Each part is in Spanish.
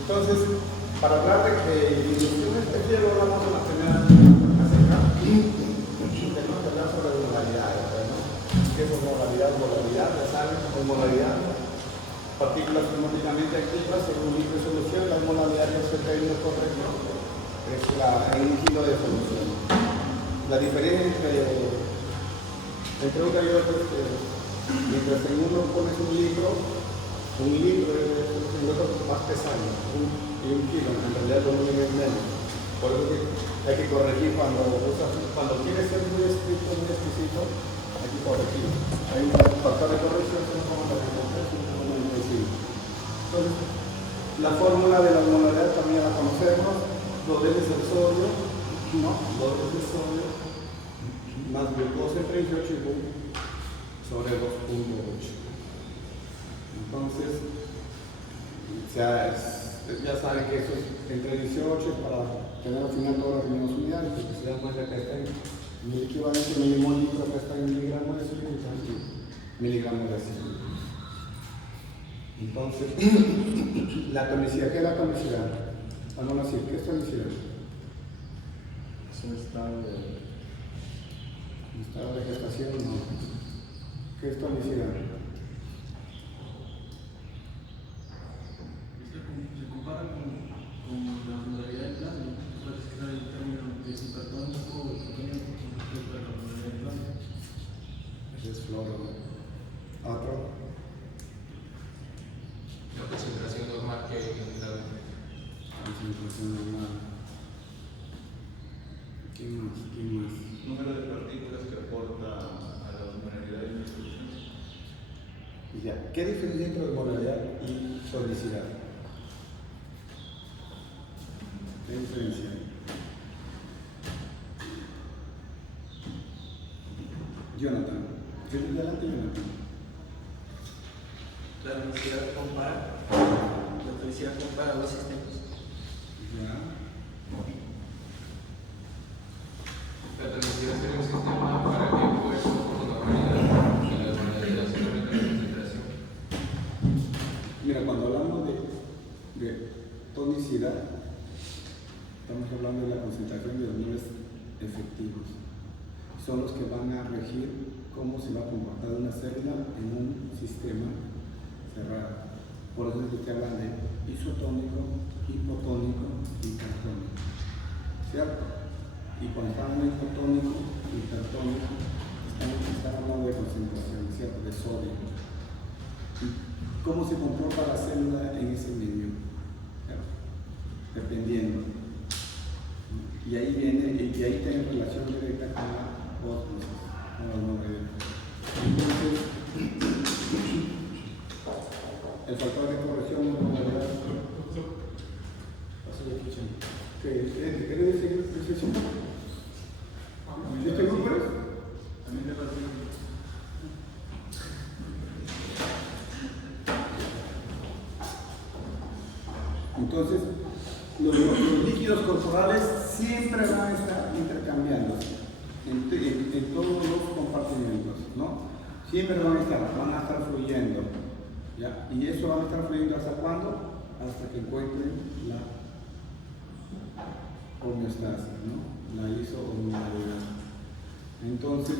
Entonces, para hablar de diluciones, aquí ya lo hablamos en la primera acerca. Tenemos que hablar sobre modalidades, ¿no? ¿Qué son modalidades? Modalidad, ya saben, son modalidad. Partículas termódicamente activas en un líquido de solución, las modalidades que hay una corrección es el líquido de solución. La diferencia entre una y otra es que mientras en uno pones un litro es un otro más pesado, y un kilo, en realidad el volumen es menos. Por eso que hay que corregir cuando quieres ser muy estricto, muy exquisito, hay que corregir. Hay un factor de corrección que no como la Entonces, la fórmula de las modalidades también la conocemos, 2 veces el sodio, ¿no? 2 veces el sodio, más glucosa en 38 sobre 2.8. Entonces, ya saben que eso es entre 18 para tener al final todas las mismas unidades, porque se dan cuenta que está en el equivalente milimolímetro que está en miligramos de sodio y miligramos de ácido. Entonces, la tonicidad, ¿qué es la tonicidad? Vamos a decir, ¿qué es tonicidad? Es un estado de gestación, no. ¿Qué es tonicidad? Se compara con la modalidad del plasma, puedes crear el término de hipertónico o hipotónico con respecto a la modalidad del plasma. Ese es fluoro. ¿Otro? La concentración normal que hay en el agua. Concentración normal. ¿Qué más? número de partículas que aporta a la homogeneidad de la solución. Ya. ¿Qué diferencia entre osmolaridad y tonicidad? ¿Qué diferencia? Jonathan. Delante, Jonathan. La tonicidad compara dos sistemas. Ya. La tonicidad sería un sistema para que pueda con normalidad y la normalidad solamente la concentración. Mira, cuando hablamos de tonicidad, estamos hablando de la concentración de los niveles efectivos. Son los que van a regir cómo se va a comportar una célula en un sistema cerrado. Por eso es que te hablan de isotónico, hipotónico y hipertónico. ¿Cierto? Y cuando están en hipotónico, hipertónico, están hablando de concentración, ¿cierto? De sodio. ¿Y cómo se comporta la célula en ese medio? ¿Cierto? Dependiendo. Y ahí tiene relación directa con la ósmosis, con la osmolalidad. Entonces, el factor de corrección de osmolalidad. ¿Quieres decir precisión? ¿Este grupo es? También le parece. Entonces, los líquidos corporales siempre van a estar intercambiándose en todos los compartimentos, ¿no? Siempre van a estar fluyendo, ¿ya? Y eso va a estar fluyendo ¿hasta cuándo? Hasta que encuentren la homeostasis, ¿no? La isoosmolaridad. Entonces,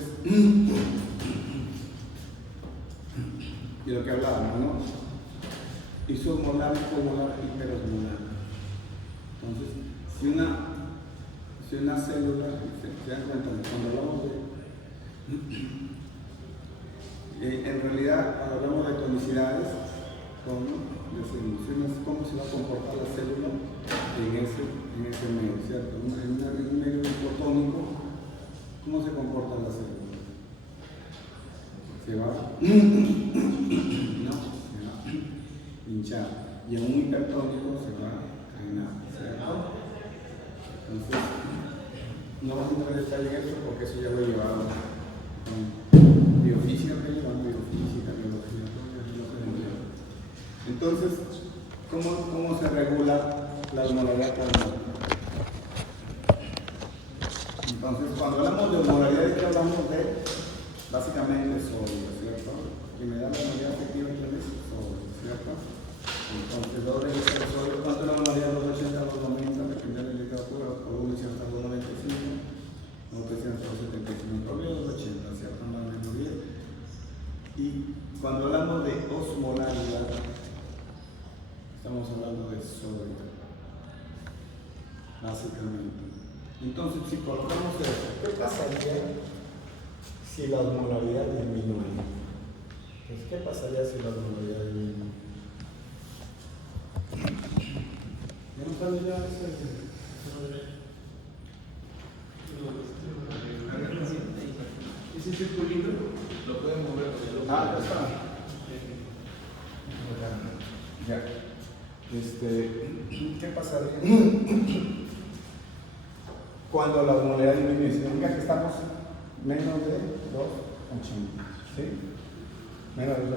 de lo que hablábamos, ¿no? Isoosmolar, hipomolar, hiperosmolar. Entonces, si una célula, se dan cuenta, cuando hablamos en realidad, cuando hablamos de tonicidades, cómo se va a comportar la célula en ese medio, ¿cierto? En un medio hipotónico, ¿cómo se comporta la célula? Se va, ¿no? Se va a hinchar. Y en un hipertónico se va a drenar, ¿cierto? Entonces, no vamos a entrar en detalle en eso porque eso ya lo he llevado con biofísica, que llevamos biofísica, biología, no se entiende. Entonces, ¿cómo se regula la osmolaridad plasmática? Entonces, cuando hablamos de osmolaridad, ¿qué hablamos de? Básicamente sodio, ¿cierto? Que me da la osmolaridad efectiva en sodio, ¿cierto? Entonces, 2 veces el sodio, ¿cuánto es la estamos hablando de sodio, básicamente. Entonces, si colocamos eso, ¿qué pasaría si la osmolaridad disminuye? Pues, ¿qué pasaría si la osmolaridad disminuye? ¿Ya no sale ya ese? ¿Ese circulito? Lo pueden mover. Ah, ya está. Ya. ¿Qué pasaría cuando la osmolaridad disminuye? Significa que estamos menos de 2,80, ¿sí? Menos de 2,80.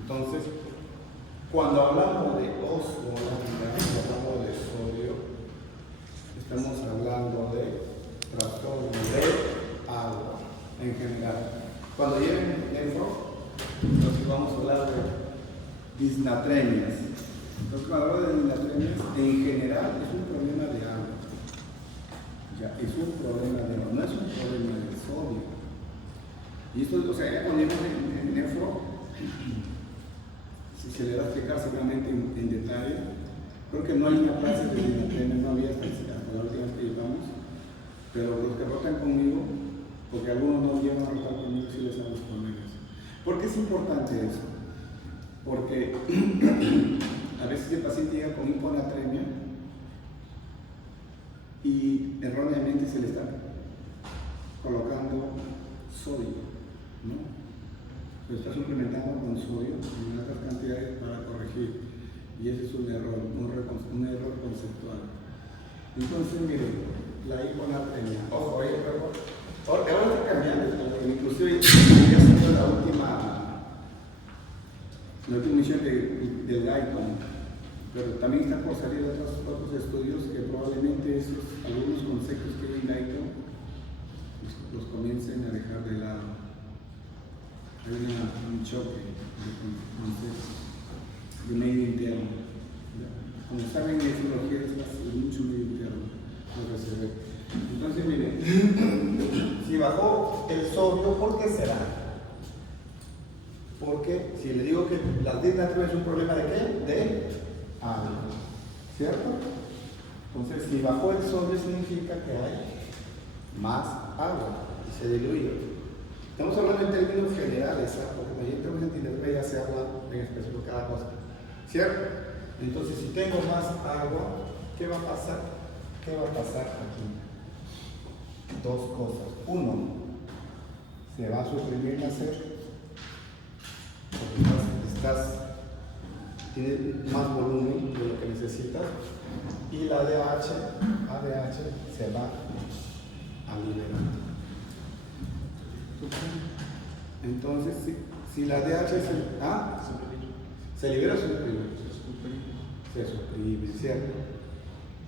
Entonces, cuando hablamos de osmolaridad, cuando hablamos de sodio, estamos hablando de trastorno de agua en general. Cuando lleven nefro, entonces vamos a hablar de disnatremias. Entonces, cuando hablo de disnatremias, en general es un problema de agua. Ya, es un problema de agua, no es un problema de sodio. Y esto, o sea, ya cuando lleven en nefro, si se le va a explicar seguramente en detalle, creo que no hay una clase de disnatremia, no había hasta la última vez que llevamos, pero los que rotan conmigo, porque algunos no llevan a rotar conmigo, sí les hago exponer eso. ¿Por qué es importante eso? Porque a veces el paciente llega con hiponatremia y erróneamente se le está colocando sodio, ¿no? Se está suplementando con sodio en altas cantidades para corregir, y ese es un error, un error conceptual. Entonces, miren, la hiponatremia, ojo, ahora está cambiando, inclusive ya haciendo la última emisión del Guyton, pero también están por salir otros estudios que probablemente algunos conceptos que hay en Guyton los comiencen a dejar de lado. Hay un choque de conceptos de medio interno. Como saben, en fisiología es mucho medio interno, lo que se ve. Entonces, miren, si bajó el sodio, ¿por qué será? Porque si le digo que la disnatremia es un problema de qué? De agua, ¿cierto? Entonces, si bajó el sodio significa que hay más agua y se diluye. Estamos hablando en términos generales, ¿sabes? Porque cuando entramos en disnatremia ya se habla en específico cada cosa, ¿cierto? Entonces, si tengo más agua, ¿qué va a pasar? ¿Qué va a pasar aquí? Dos cosas. Uno, se va a suprimir la sed. Tienes más volumen de lo que necesitas, y la ADH se va a liberar. Entonces, si la ADH se libera o se suprime, se suprime, ¿cierto?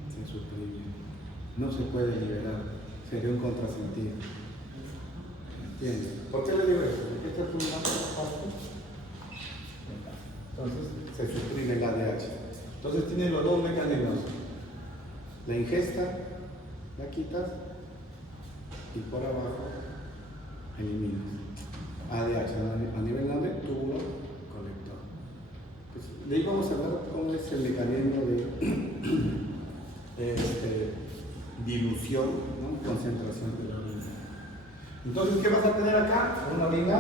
Se suprime. No se puede liberar, sería un contrasentido. ¿Entiendes? ¿Por qué le digo eso? Porque esta es una parte. Entonces se suprime el ADH. Entonces tiene los dos mecanismos. La ingesta, la quitas, y por abajo eliminas. ADH, a nivel de túbulo colector. Pues, de ahí vamos a ver cómo es el mecanismo de dilución, ¿no? Concentración de la orina. Entonces, ¿qué vas a tener acá? Una orina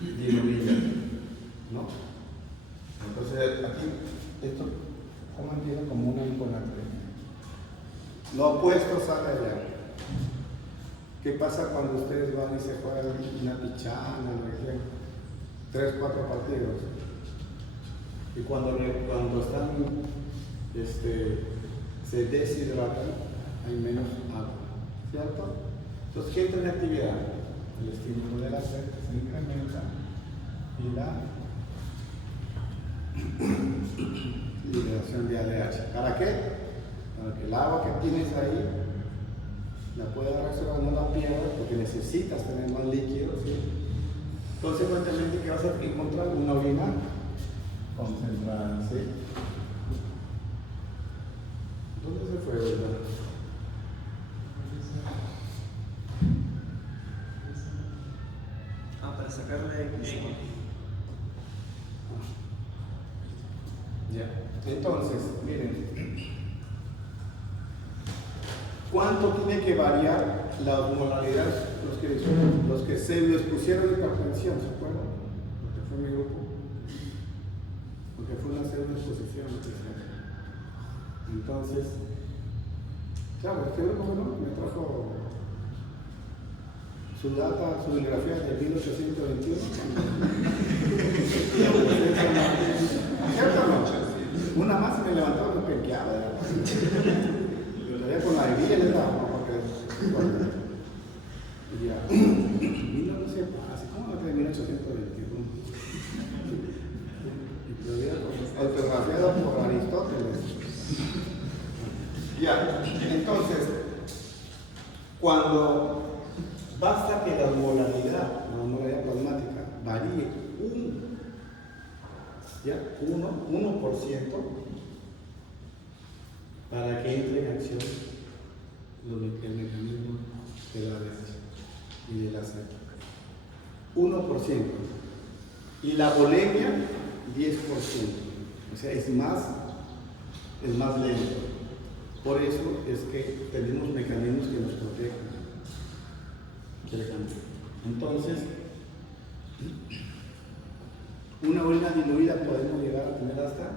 diluida, ¿no? Entonces, aquí, esto, ¿cómo empieza? Como una hiponatremia. Lo opuesto sale allá. ¿Qué pasa cuando ustedes van y se juegan una pichana, 3, 4 partidos? Y cuando están, se deshidratan, hay menos agua, ¿cierto? Entonces, ¿qué entra en actividad? El estímulo de la sed se incrementa y la liberación de ADH. ¿Para qué? Para que el agua que tienes ahí la puedas reservar, no la pierdas, porque necesitas tener más líquido, ¿sí? Consecuentemente, ¿qué vas a encontrar? Una orina concentrada, ¿sí? ¿Dónde se fue, verdad? Para sacar la X. Ya. Entonces, miren, ¿cuánto tiene que variar la osmolalidad? Los que se les pusieron hipertensión, ¿se acuerdan? Porque fue mi grupo. Porque fue una pseudoexposición. Entonces, claro, este grupo me trajo su data, su bibliografía de 1821. ¿Cierto o no? Una más me levantó de penqueada. Yo todavía con la bebida le daba, porque ya. Vino no sé, así como la de 1821. Y todavía autografiado por Aristóteles. Ya, entonces, cuando basta que la osmolalidad plasmática varíe 1% para que entre en acción el mecanismo de la ADH y de la Z. 1%. Y la bulimia, 10%. O sea, es más lento. Por eso es que tenemos mecanismos que nos protegen. Entonces, una orina diluida podemos llegar a tener hasta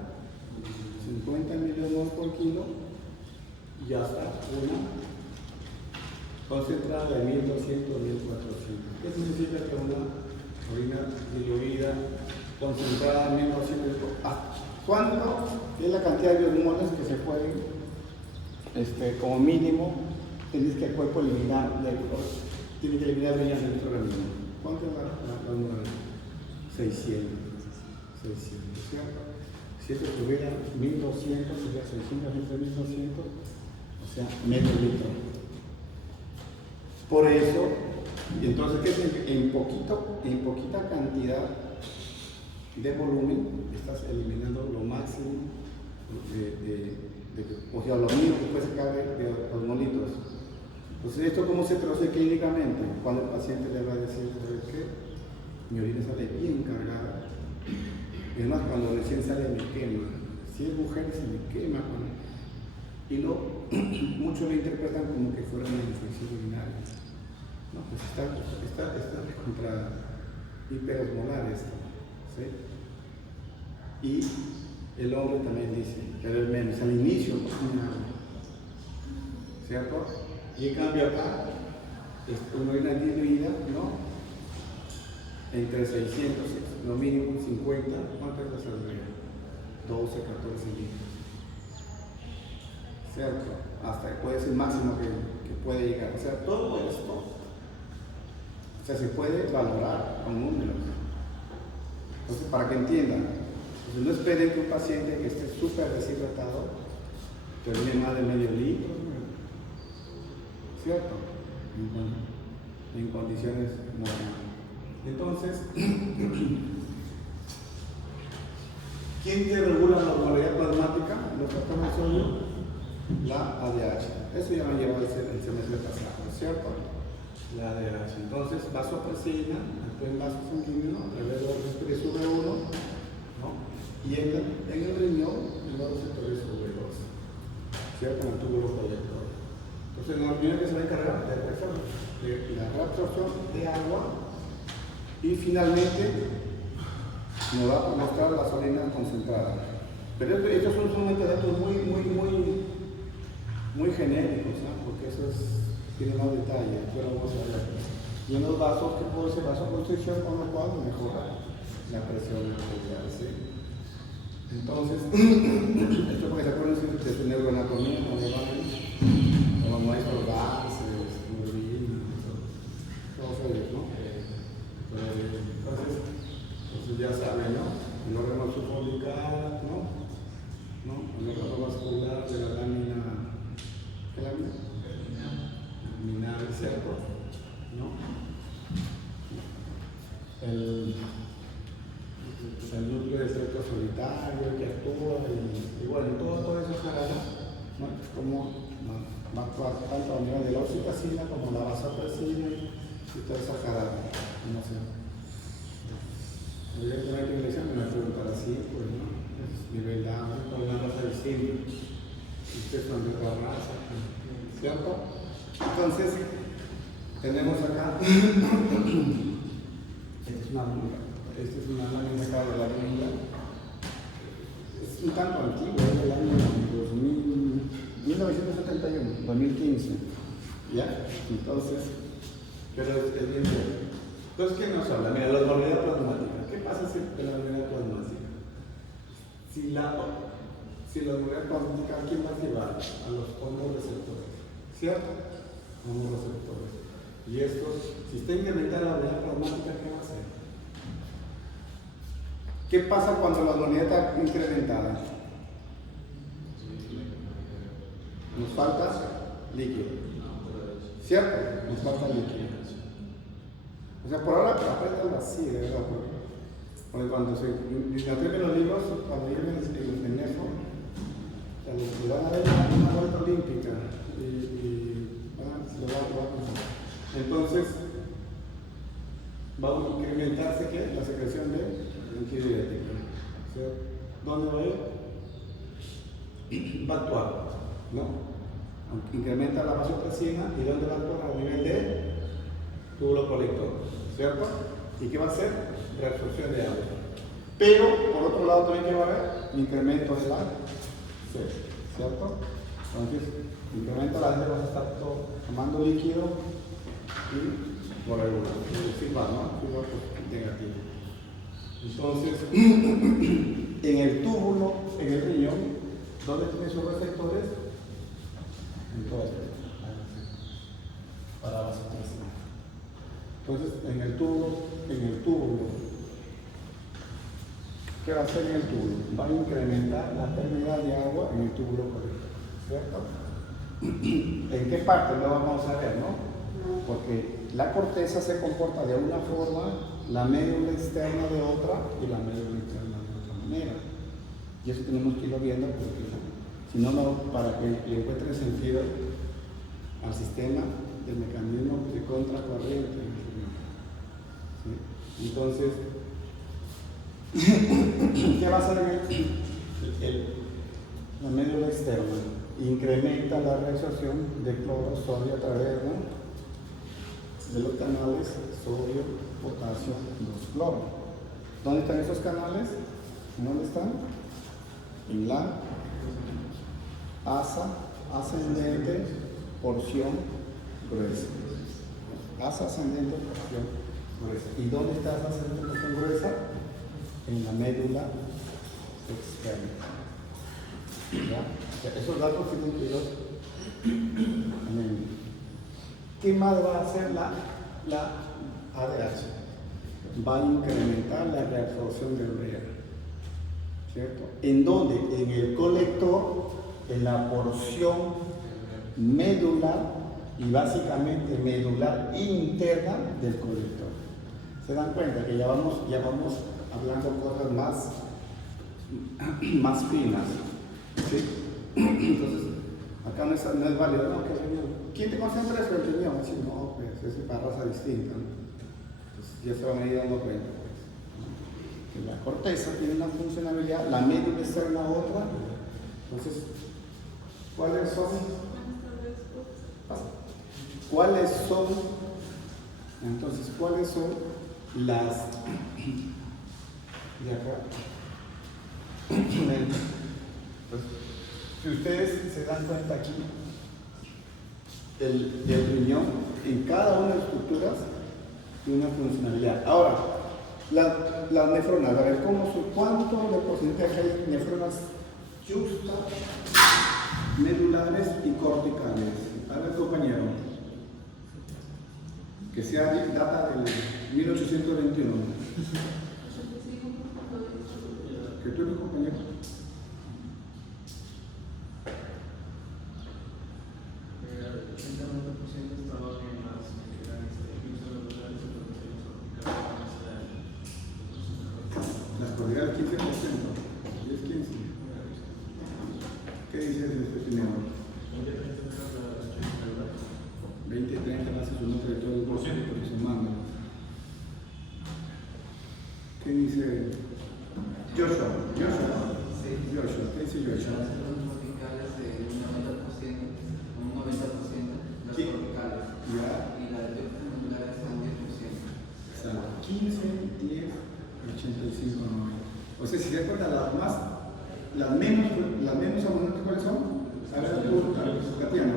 50 miligramos por kilo y hasta una concentrada de 1200 o 1400. ¿Qué significa que una orina diluida concentrada de 1200? ¿Cuánto es la cantidad de hormonas que se pueden, como mínimo, tienes que el cuerpo eliminar? Tiene que eliminar venías de nuestro organismo. ¿Cuánto es la hormona? 600, ¿cierto? Si esto tuviera 1200, sería 600 entre 1200, o sea, medio litro. Por eso, entonces, ¿qué es? En poquita cantidad de volumen, estás eliminando lo máximo, o sea, lo mínimo que puede sacar de osmolitros. Entonces, ¿esto cómo se traduce clínicamente? Cuando el paciente le va a decir, ¿sabes qué? Mi orina sale bien cargada. Es más, cuando recién sale me quema. Si es mujer, se me quema. Y muchos lo interpretan como que fuera una infección urinaria. No, pues está contra hiperosmolar esto. ¿Sí? Y el hombre también dice, pero es menos, al inicio, ¿cierto? Y en cambio acá, una orina diluida, ¿no? Entre 600, lo mínimo 50, ¿cuántas es la saldría? 12, 14 litros. ¿Cierto? Hasta puede ser el máximo que puede llegar. O sea, todo esto, o sea, se puede valorar con números. Entonces, para que entiendan, entonces no esperen que un paciente que esté súper deshidratado termine más de medio litro, ¿cierto? En condiciones normales. Entonces, ¿quién te regula la osmolalidad plasmática? Los factores de sodio, la ADH. Eso ya me llevó el semestre pasado, ¿cierto? La ADH. Entonces, vasopresina, después vaso sanguíneo, alrededor de sube 1, ¿no? Y en el riñón, el vasopresina sube 2, ¿cierto? En el túbulo colector. Entonces, la primera que se va a encargar de la reabsorción de agua. Y finalmente nos va a mostrar las orinas concentradas. Pero estos son solamente datos muy genéricos, ¿no? Porque eso tiene más detalle, pero vamos a ver. Y en los vasos que puede ser vasoconstricción, con lo cual mejora la presión arterial, ¿sí? Entonces, esto porque se acuerdan de su neuroanatomía, cuando van como maestros gases, neurinas, todos ellos, ¿no? Entonces ya saben, ¿no? El órgano subumbilical, ¿no? El órgano vascular de la lámina, ¿qué lámina? Luminal, ¿cierto? ¿No? El núcleo del sector solitario que actúa y bueno, todo eso jarana, ¿no? Es como va a actuar tanto a nivel de la oxitocina como la vasopresina y toda esa jarana, no sé. Evidentemente en la me va a preguntar así, pues, ¿no? Es nivel A, Ustedes son de otra raza, ¿cierto? Entonces, tenemos acá, esta es una lámina acá de la Biblia. Es un tanto antiguo, es del año 1971, 2015. ¿Ya? Entonces, pero es bien bueno. Entonces, ¿qué nos habla? Mira, la dualidad plasmática. ¿Qué pasa si la dualidad plasmática? Si la dualidad plasmática, ¿a quién va a llevar? A los homoreceptores, ¿cierto? Homoreceptores. Y estos, si está incrementada la dualidad plasmática, ¿qué va a hacer? ¿Qué pasa cuando la dualidad está incrementada? Nos falta líquido, ¿cierto? Nos falta líquido. O sea, por ahora aprendan así, de verdad, porque cuando se escriben los libros, cuando vienen en eso, o sea, les van a dar una vuelta olímpica y se lo va a pasar. Entonces, va a incrementarse ¿qué? La secreción de líquido diurético. O sea, ¿dónde va a ir? Va a actuar, ¿no? Incrementa la vasopresina y ¿dónde va a actuar? A nivel de túbulo colector, ¿cierto? ¿Y qué va a hacer? Reabsorción de agua. Pero, por otro lado, también ¿qué va a haber? Incremento de la C, ¿cierto? Entonces, incrementa la C, vas a estar tomando líquido y por el sigma, ¿no? Sigma negativo. Entonces, en el túbulo, en el riñón, ¿dónde tiene sus receptores? En todo esto. Para vasopresina. Entonces, en el túbulo, ¿qué va a hacer en el túbulo? Va a incrementar la pérdida de agua en el túbulo colector, ¿cierto? ¿En qué parte lo vamos a ver, no? Porque la corteza se comporta de una forma, la médula externa de otra y la médula interna de otra manera. Y eso tenemos que irlo viendo porque si no, para que le encuentre sentido al sistema del mecanismo de contracorriente. ¿Sí? Entonces, ¿qué va a hacer la médula externa? Incrementa la reabsorción de cloro, sodio a través de los canales sodio, potasio, 2-cloro. ¿Dónde están esos canales? ¿Dónde están? En la asa ascendente, porción gruesa. Asa ascendente, porción gruesa. ¿Y dónde está esa ascendente, porción gruesa? En la médula externa. ¿Ya? O sea, esos datos tienen que ir. ¿Qué más va a hacer la ADH? Va a incrementar la reabsorción de urea, ¿cierto? ¿En dónde? En el colector, en la porción medular y básicamente medular interna del colector. ¿Se dan cuenta que ya vamos hablando cosas más finas? ¿Sí? Entonces, acá no es válido, no, que ¿quién te concentra eso? El riñón. Así, no, pues es para raza distinta, ¿no? Entonces ya se van a ir dando cuenta, pues, que la corteza tiene una funcionalidad, la médula externa otra. Entonces, ¿cuáles son? Entonces, ¿cuáles son las de acá? Pues, si ustedes se dan cuenta aquí, el riñón en cada una de las estructuras tiene una funcionalidad. Ahora, las nefronas, a ver, ¿cuánto de porcentaje hay nefronas justa, medulares y corticales? A ver, compañero, que sea data del 1821. ¿Qué tú eres, compañero? Las corticales 15%, 10-15%. ¿Qué dices de este primero? 20-30 más es un otro de todo el porcentaje porque son mangas. ¿Qué dice Joshua? ¿Qué dice Joshua? Entonces, si se acuerdan, las menos abundantes, ¿cuáles son? A ver, Tatiana.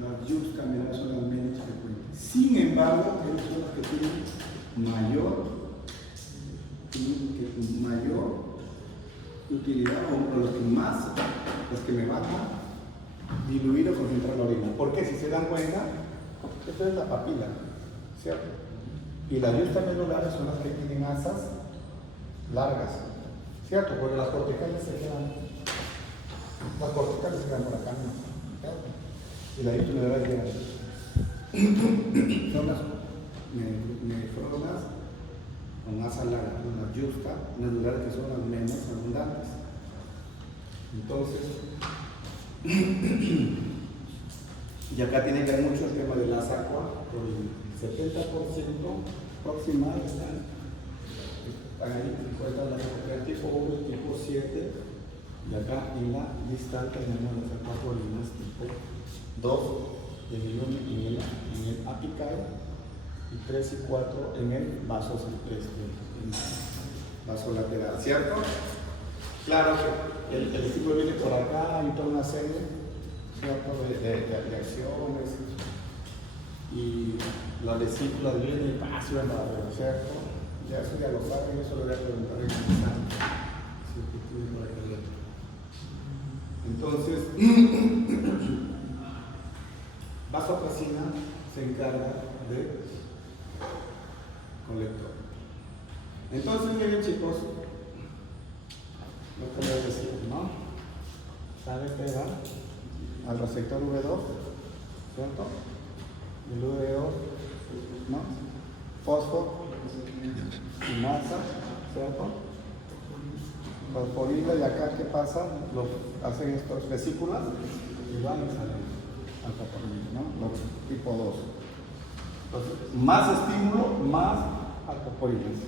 Las yuxtamenas son las menos frecuentes. Sin embargo, ellos son las que tienen mayor utilidad, o los que me van a diluir o concentrar la orina. Porque si se dan cuenta, esto es la papila, ¿cierto? Y las yuxtamenulares son las que tienen asas largas, ¿cierto? Porque las corticales se quedan por acá, ¿cierto? Y las yuxtamenulares llegan son las nefronas con asas largas, las yuxtamenulares que son las menos abundantes. Entonces, y acá tiene que ver mucho el tema de las acuaproteínas. 70% proximal están ahí, encuentran las acuaproteínas tipo 1, tipo 7, y acá en la distal tenemos las acuaproteínas tipo 2 en el apical, y 3 y 4 en el vaso lateral, ¿cierto? Claro que el estímulo viene por acá, hay toda una serie, ¿cierto? de acciones, y la vesícula viene y pasa en la barrera, ¿cierto? Ya eso ya lo saben, eso lo voy a preguntar en el examen. Entonces, vasopresina se encarga de colector. Entonces, miren chicos, lo que les decía, ¿no? ¿Sabe qué va? Al receptor V2, ¿cierto? El V2, ¿no? Fosfo, masa, ¿cierto? Fosforila, y acá, ¿qué pasa? Hacen estas vesículas y van y salen al fosforila, ¿no? Los tipo 2. Entonces, más estímulo, más alcoholinas.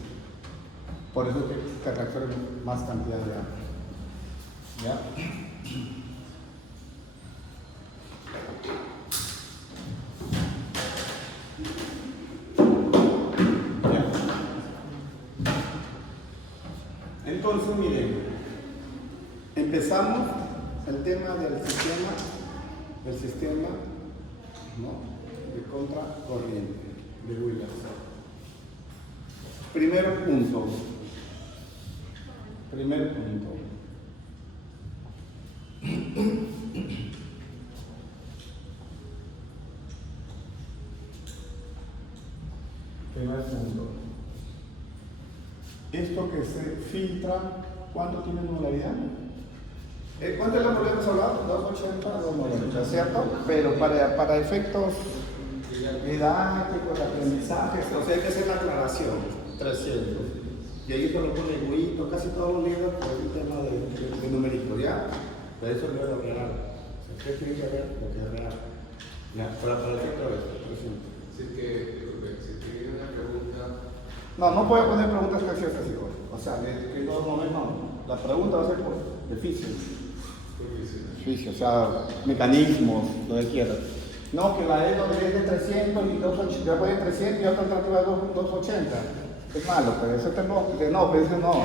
Por eso que reacciona más cantidad de agua. ¿Ya? Entonces, miren, empezamos el tema del sistema, ¿no? de contracorriente, de Wheeler. Primer punto. Primer punto. Esto que se filtra, ¿cuánto tiene molaridad? ¿Cuánto es la molaridad que hemos hablado? 280, 290, ¿cierto? Pero para efectos didácticos, de aprendizaje, o sea, hay que hacer la aclaración, 300. Y ahí se lo pone Guito, casi todos los libros por el tema de numérico, ¿ya? Pero eso no es lo real. O sea, ¿qué tiene que ver lo que es real? Ya, para el efecto de esto, 300. Si te una pregunta. No puedo poner preguntas capciosas, hijo. O sea, no. La pregunta va a ser de física. Física, o sea, mecanismos, lo que quieras. No, que la E no es de 300 y 280, ya voy de 300 y otra alternativa de 280. Es malo, pero eso pero eso no.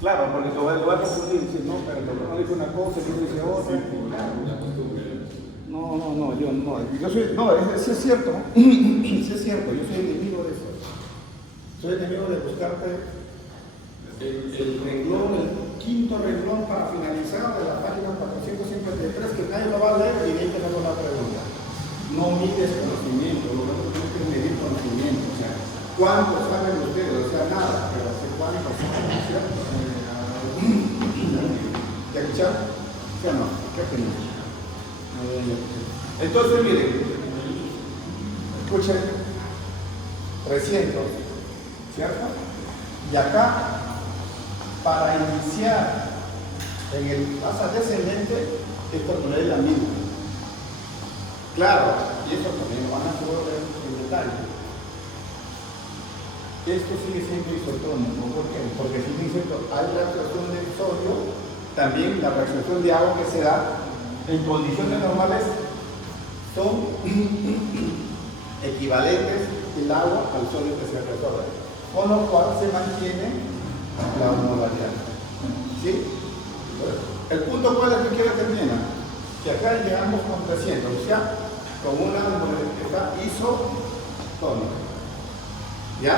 Claro, porque te voy a confundir y decir, no, pero el doctor no dice una cosa y tú dices otra. Yo soy, eso es cierto, eso es cierto, yo soy enemigo de eso. Soy enemigo de buscarte el renglón, el quinto renglón para finalizar de la página 453, que nadie lo va a leer y de ahí te hago la pregunta. No mides conocimiento, lo que tienes que medir conocimiento, o sea, ¿cuántos saben ustedes? O sea, nada, pero hace cuántos saben, ¿cierto? ¿Te escucharon? ¿Sí o no? ¿Qué opinas? Entonces, miren, escuchen, 300, ¿cierto? Y acá, para iniciar en el asa descendente, esta moneda es la misma. Claro, y esto también lo van a poder ver en detalle. Esto sigue siendo isotónico, ¿por qué? Porque sigue siendo, hay reacción del sodio, también la reacción de agua que se da en condiciones normales son equivalentes el agua al sodio que se resuelve, con lo cual se mantiene la osmolaridad. ¿Sí? El punto cuál es que quiero que entiendan, que acá llegamos con 300, o sea, con una osmolaridad que está isotónica. ¿Ya?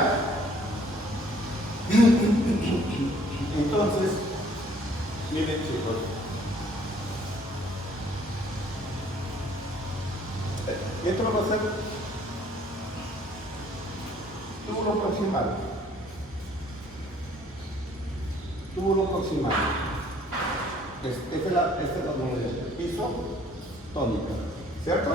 Entonces, miren chicos, esto va a ser túbulo proximal. Túbulo proximal. Esta es la isotónica, ¿cierto?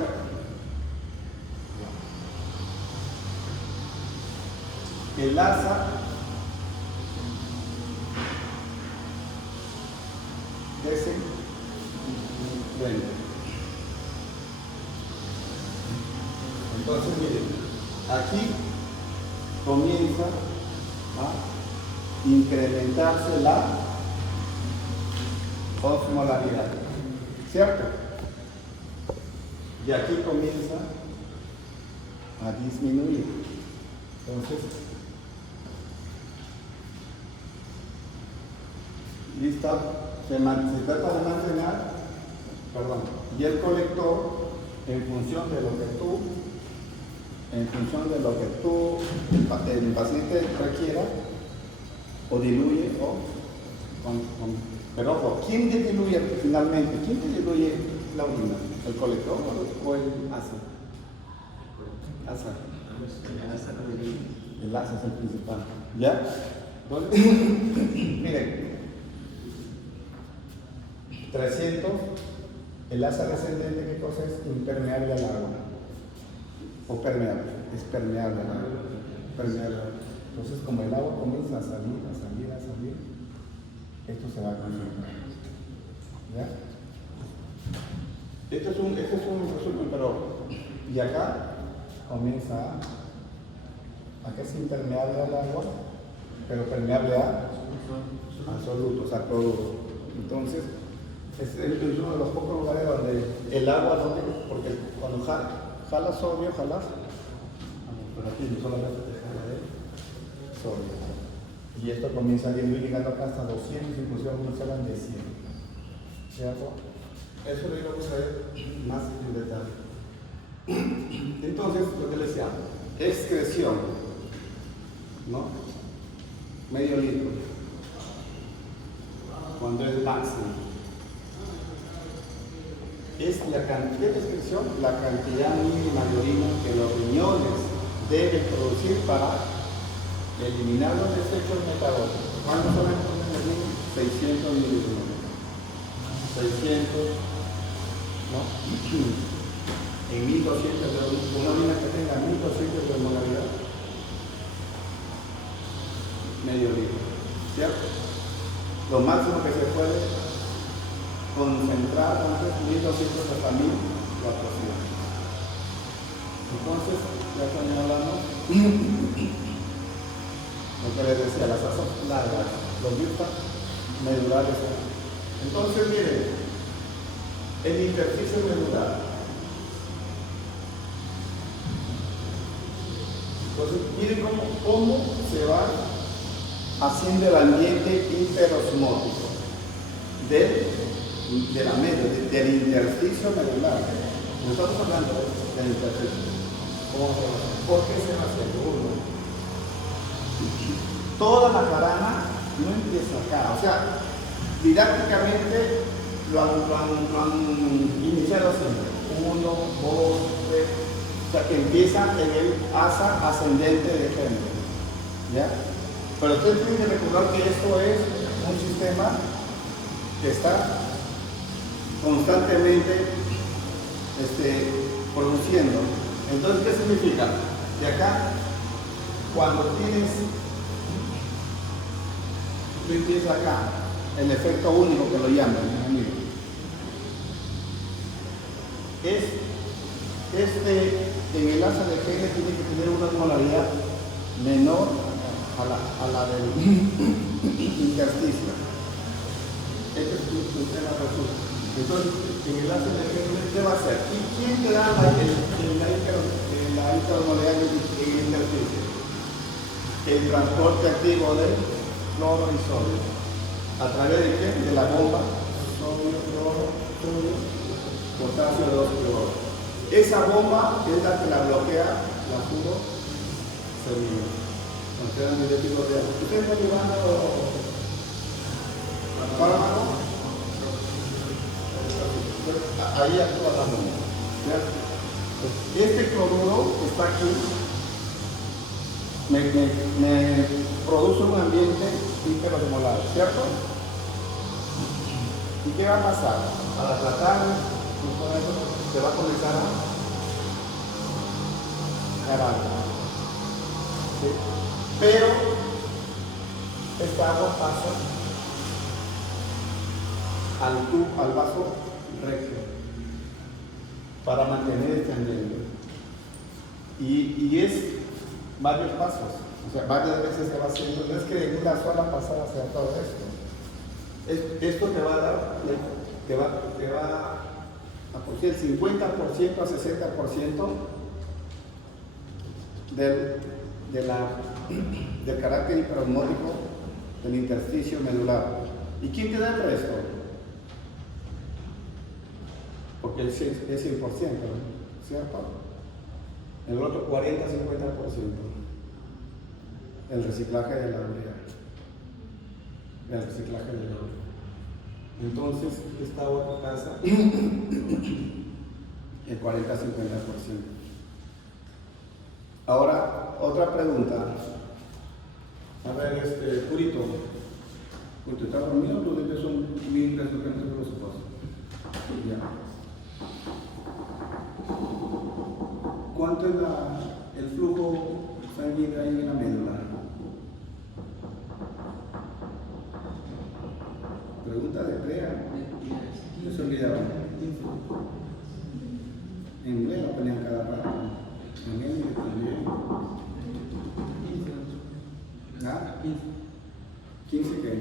Enlaza ese frente. Entonces, miren, aquí comienza a incrementarse la osmolaridad, ¿cierto? Y aquí comienza a disminuir. Entonces, listo, se trata de mantener, y el colector, en función de lo que el paciente requiera, o diluye, pero ojo, ¿quién diluye finalmente? ¿Quién diluye la orina? ¿El colector o el asa? El asa es el principal. ¿Ya? Entonces, miren, 300, el asa descendente, ¿qué cosa es? Impermeable al agua. O permeable, es permeable al agua. Permeable. Entonces, como el agua comienza a salir, esto se va a concentrar. ¿Ya? Este es un resumen, pero y acá comienza acá es impermeable al agua, pero permeable a absoluto, o sea, cloruro. Entonces, es uno de los pocos lugares donde el agua, porque cuando jala sodio, pero aquí no solamente te jala de sodio. Y esto comienza a ir llegando acá hasta 200, inclusive algunos hablan de 100. ¿Cierto? Eso lo íbamos a ver más en detalle. Entonces, lo que les decía, excreción, ¿no? Medio litro, cuando es máximo. Es la cantidad de excreción, la cantidad mínima de orina que los riñones deben producir para eliminar los desechos metabólicos. ¿Cuántos son los 600 mililitros? 600, ¿no? En 1200 de una orina que tenga 1200 de osmolaridad, medio litro, ¿cierto? Lo máximo que se puede concentrar entre 1200 hasta 1400. Entonces, ya también hablamos lo que les decía, las asas largas, los vistas medulares. Entonces, miren, el intersticio medular. Entonces, miren cómo se va haciendo el ambiente hiperosmótico de la media, del intersticio medular. No estamos hablando del intersticio. ¿Por qué se va haciendo uno? Toda la jarana no empieza acá, o sea, didácticamente lo han iniciado así, 1, 2, 3, o sea que empieza en el asa ascendente de género, ¿ya? Pero ustedes tienen que recordar que esto es un sistema que está constantemente produciendo. Entonces, ¿qué significa? De acá, cuando tú empiezas acá, el efecto único que lo llaman, amigo, es en el asa de Henle tiene que tener una osmolaridad menor a la del intersticio. Este es un sistema resulta. Entonces, en el asa de Henle, ¿qué va a hacer? ¿Y quién te da la hiperosmolaridad en el intersticio? El transporte activo de cloro y sodio. ¿A través de qué? De la bomba. Sodio, cloro, sodio, potasio, 2 cloro. Esa bomba es la que la bloquea la puro servicio. Cuando quedan diuréticos de agua. ¿Ustedes están llevando fármaco? Ahí actúa la bomba. Este cloruro que está aquí me produce un ambiente hiperosmolar, ¿cierto? ¿Y qué va a pasar? Al tratar con eso, se va a comenzar a ganar. ¿Sí? Pero esta agua pasa al vaso recto para mantener este ambiente. Y es varios pasos, o sea, varias veces se va haciendo. No es que de una sola pasada sea todo esto. Esto te va a dar, te va a producir el 50% a 60% del carácter hiperosmótico del intersticio medular. ¿Y quién te da el resto? Porque es 100%, ¿cierto? El otro 40-50%. El reciclaje de la urea. El reciclaje de la urea. Entonces, esta agua que pasa, el 40-50%. Ahora, otra pregunta. A ver, Purito. ¿Usted está dormido o tus dientes son bien transparentes por los ojos? Ya. ¿Cuánto es el flujo sanguíneo ahí en la médula? Pregunta de crea. No se olvidaban. En inglés la ponían cada rato. En inglés también. ¿Ah? 15 qué?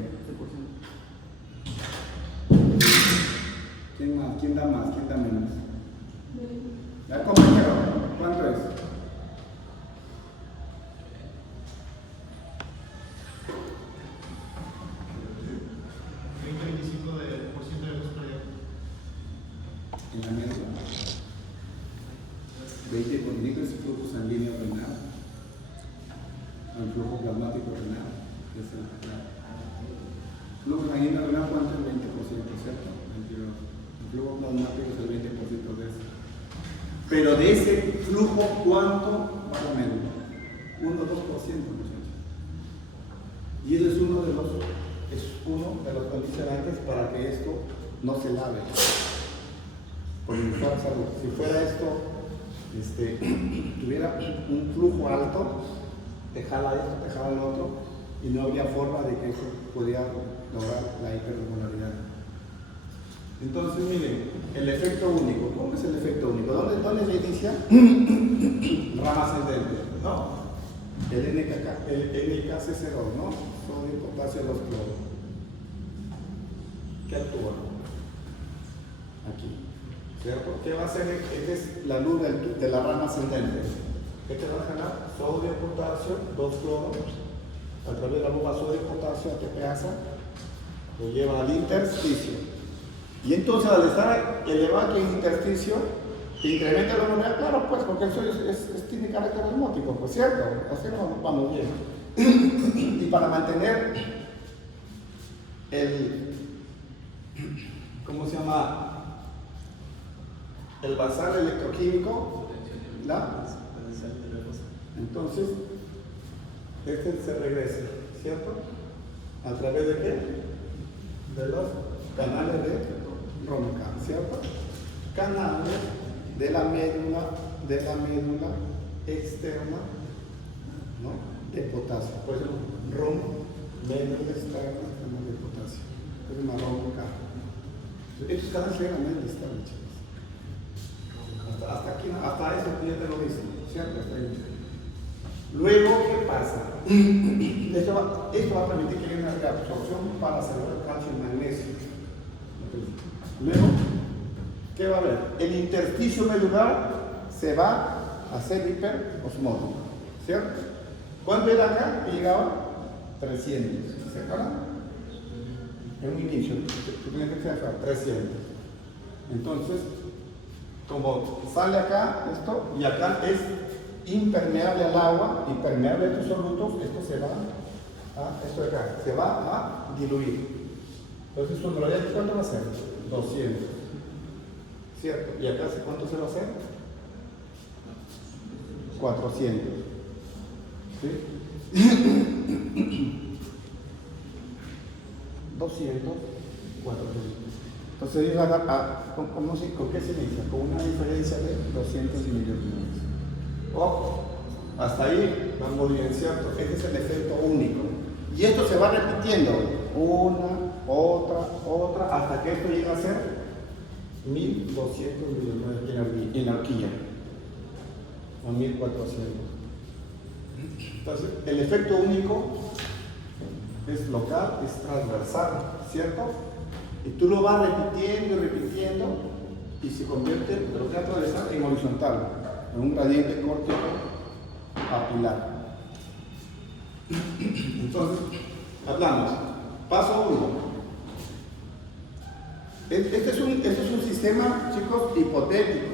¿Quién más? ¿Quién da más? ¿Quién da menos? ¿Ya, compañero? ¿Cuánto es? En la médula. 20 con el flujo sanguíneo renal, el flujo plasmático renal, que es el flujo sanguíneo renal, ¿cuánto es el 20%? ¿Cierto? El flujo plasmático es el 20% de eso. Pero de ese flujo, ¿cuánto va a la médula? 1 o 2%, muchachos. Y eso es uno de los condicionantes para que esto no se lave. Porque si fuera esto, tuviera un flujo alto, te jala esto, te jala el otro, y no habría forma de que eso pudiera lograr la hiperosmolaridad. Entonces, miren, el efecto único. ¿Cómo es el efecto único? ¿Dónde se inicia? Rama ascendente. No. El NKC02, ¿no? Sodio, potasio, 2 cloro. ¿Qué actúa? Aquí. ¿Cierto? ¿Qué va a hacer? Esta es la luz de la rama ascendente. ¿Qué te va a jalar? Sodio, potasio, 2 cloro. A través de la bomba sodio, potasio, ATPasa, lo lleva al intersticio. Y entonces, al estar elevado aquí en intersticio, incrementa la hormona, claro, pues, porque el sodio tiene carácter osmótico, pues, ¿cierto? Así no vamos bien. Y para mantener ¿cómo se llama? El basal electroquímico, entonces, se regresa, ¿cierto? ¿A través de qué? De los canales de Ronca, ¿cierto? Canales de la médula externa, ¿no? De potasio. Por ejemplo, médula externa, canal de potasio. Es una ronca. Estos canales llegan a la médula externa, chicos. Hasta aquí, hasta eso ya te lo dicen, ¿cierto? Luego, ¿qué pasa? Esto va a permitir que haya una reabsorción para asegurar el calcio y magnesio. Luego, ¿qué va a haber? El intersticio medular se va a hacer hiperosmótico, ¿cierto? ¿Cuánto era acá que llegaba? 300. ¿Se acuerdan? En un inicio, tú tienes que hacer 300. Entonces, como sale acá esto, y acá es impermeable al agua y permeable a tus solutos, esto se va a, esto de acá, se va a diluir. Entonces, su molaridad, ¿cuánto va a ser? 200. ¿Cierto? ¿Y acá cuánto se va a hacer? 400. ¿Sí? 200, 400. Entonces, ¿con qué se inicia? Con una diferencia de 200 millones. Ojo, hasta ahí vamos bien, ¿cierto? Este es el efecto único. Y esto se va repitiendo, una, otra, hasta que esto llega a ser 1200 millones en horquilla, o 1400. Entonces, el efecto único es local, es transversal, ¿cierto? Y tú lo vas repitiendo y repitiendo y se convierte de lo que es atravesar en horizontal, en un gradiente córtico papilar. Entonces, hablamos. Paso 1. Este es un sistema, chicos, hipotético.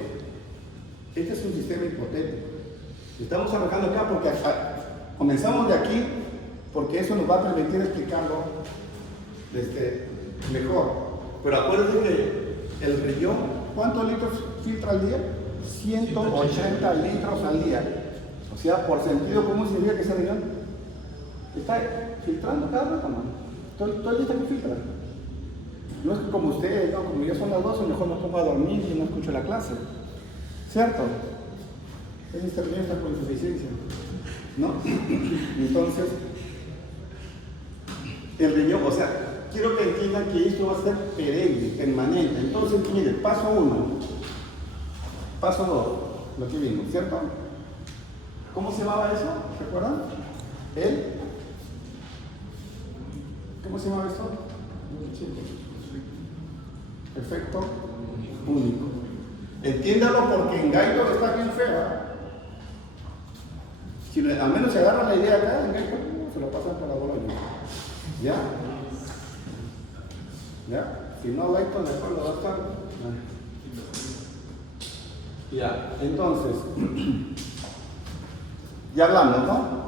Este es un sistema hipotético. Estamos arrancando acá porque comenzamos de aquí porque eso nos va a permitir explicarlo mejor. Pero acuérdense que el riñón, ¿cuántos litros filtra al día? 180 litros al día. O sea, por sentido común significa que ese riñón está filtrando cada rato, ¿no? Todo el día está que filtra. No es que como ustedes, ¿no? Como ya son las 12, mejor me pongo a dormir y no escucho la clase. ¿Cierto? Este riñón está por insuficiencia, ¿no? Entonces, el riñón, o sea, quiero que entiendan que esto va a ser perenne, permanente. Entonces, mire, paso 1, paso 2, lo que vimos, ¿cierto? ¿Cómo se llamaba eso? ¿Se acuerdan? ¿Cómo se llamaba esto? Efecto único. Entiéndalo porque en Gaito está bien feo. Si al menos se agarra la idea acá, en Gaito se lo pasan por la bola. ¿Ya? ¿Ya? Si no, Gaito después lo va a estar. Ya, entonces, ya hablamos, ¿no?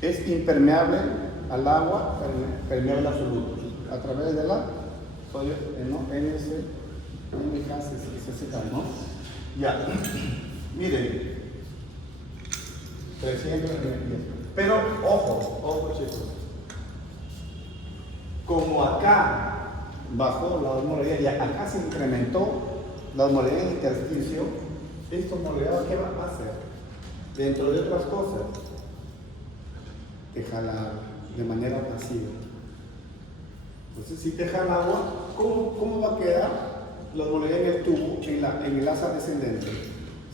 Es impermeable al agua, permeable absoluto, a través de la sodio, ¿no? NHCK, ¿no? Ya, miren, 300 energías. Pero, ojo chicos, como acá bajó la osmolaridad y acá se incrementó la osmolaridad en intersticio, esta osmolaridad, ¿qué va a hacer? Dentro de otras cosas, te jala de manera pasiva. Entonces, si te jala agua, ¿cómo va a quedar la osmolaridad en el tubo, en el asa descendente?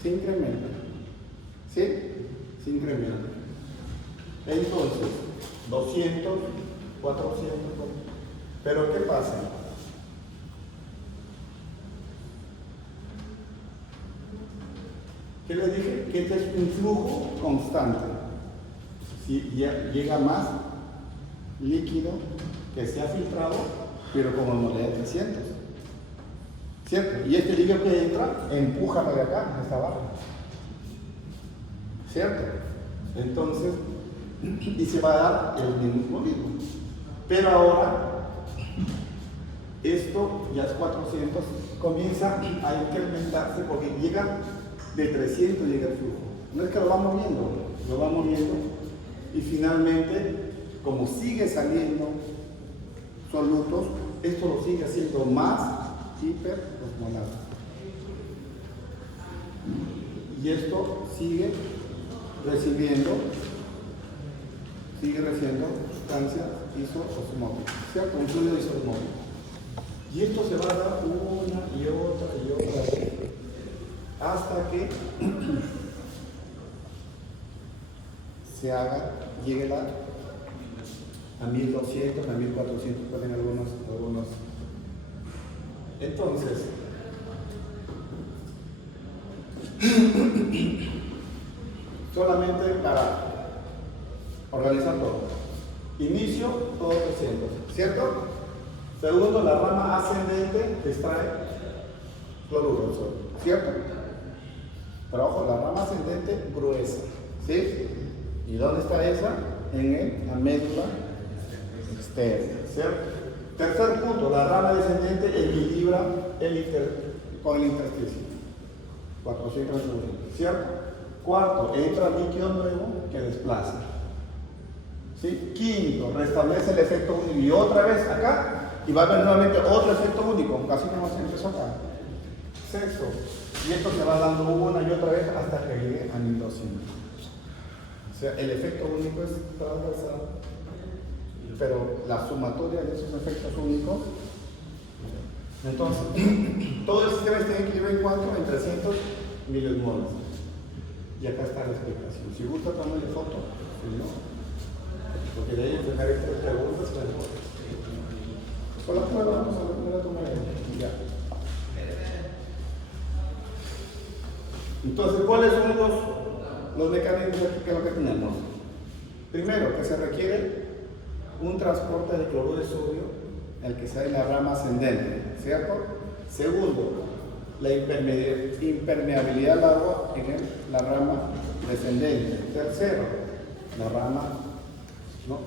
Se incrementa. ¿Sí? Se incrementa. Entonces, 200, 400. Pero ¿qué pasa? ¿Qué les dije? Que este es un flujo constante. Si llega más líquido que se ha filtrado, pero como osmolaridad 300. ¿Cierto? Y este líquido que entra, empuja para acá, hasta abajo. ¿Cierto? Entonces, y se va a dar el mismo. Pero ahora, esto ya es 400, comienza a incrementarse porque llega de 300, llega el flujo. No es que lo va moviendo, y finalmente, como sigue saliendo solutos, esto lo sigue haciendo más hiperosmolar. Y esto sigue recibiendo sustancias isoosmóticas, ¿cierto? Un fluido isoosmótico. Y esto se va a dar una y otra vez, hasta que llegue a 1200, a 1400, pueden algunos. Entonces, solamente para Organiza todo. Inicio, todo 300, ¿cierto? Segundo, la rama ascendente extrae cloruro de sodio, ¿cierto? Pero ojo, la rama ascendente gruesa, ¿sí? ¿Y dónde está esa? En la médula externa, ¿cierto? Tercer punto, la rama descendente equilibra con el intersticio. 400 segundos, ¿cierto? Cuarto, entra líquido nuevo que desplaza. ¿Sí? Quinto, restablece el efecto único. Y otra vez acá, y va a haber nuevamente otro efecto único, casi como se empezó acá. Sexto, y esto se va dando una y otra vez hasta que llegue a 1200. O sea, el efecto único es transversal, pero la sumatoria de esos efectos únicos. Entonces, todo el sistema está en equilibrio en cuanto en 300 milismoles. Y acá está la explicación. Si gusta, tomarle foto. Si no, porque de ahí empezar estas preguntas. Con la prueba vamos a ver la toma de ya. Entonces, ¿cuáles son los mecanismos que es lo que tenemos? Primero, que se requiere un transporte de cloruro de sodio, el que sea en la rama ascendente, ¿cierto? Segundo, la impermeabilidad al agua en la rama descendente. Tercero, la rama, ¿no?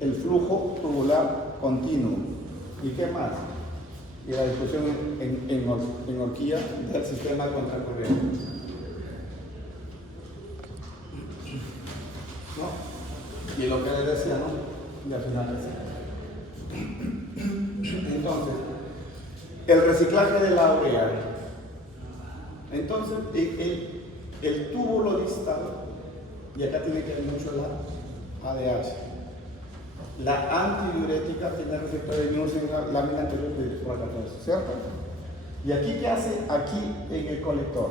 El flujo tubular continuo. ¿Y qué más? Y la difusión en horquilla del sistema contracorriente. ¿No? Y lo que les decía, ¿no? Y al final entonces, el reciclaje de la urea. Entonces, el túbulo distal, y acá tiene que ver mucho la ADH. La antidiurética tiene receptores de ion en la lámina anterior de 14, ¿cierto? ¿Y aquí qué hace? Aquí en el colector.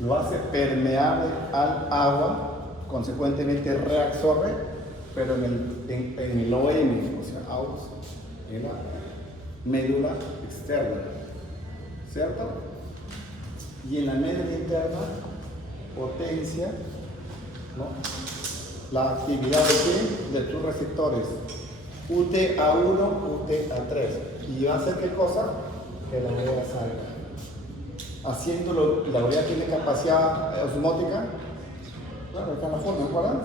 Lo hace permeable al agua, consecuentemente reabsorbe, pero en el OM, o sea, AUX, en la médula externa, ¿cierto? Y en la médula interna potencia, ¿no?, la actividad de tus receptores UTA1, UTA3, y va a hacer qué cosa? Que la urea salga. Haciéndolo, la urea tiene capacidad osmótica, claro, está en la forma, ¿verdad?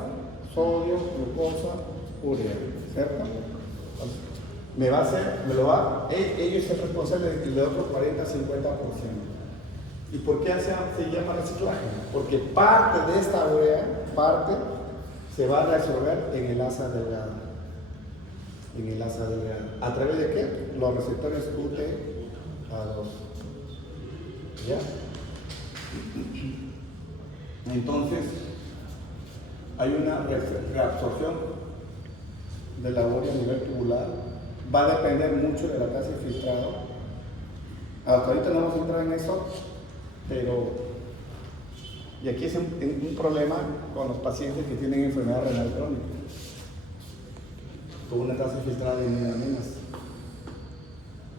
Sodio, glucosa, urea, ¿cierto? Ellos son responsables del otro 40-50%. ¿Y por qué se llama reciclaje? Porque parte de esta urea, se va a reabsorber en el asa delgada. ¿A través de qué? Los receptores UTA2. ¿Ya? Entonces, hay una reabsorción de la urea a nivel tubular. Va a depender mucho de la tasa de filtrado. Hasta ahorita no vamos a entrar en eso, pero... Y aquí es un problema con los pacientes que tienen enfermedad renal crónica, con una tasa filtrada de minas.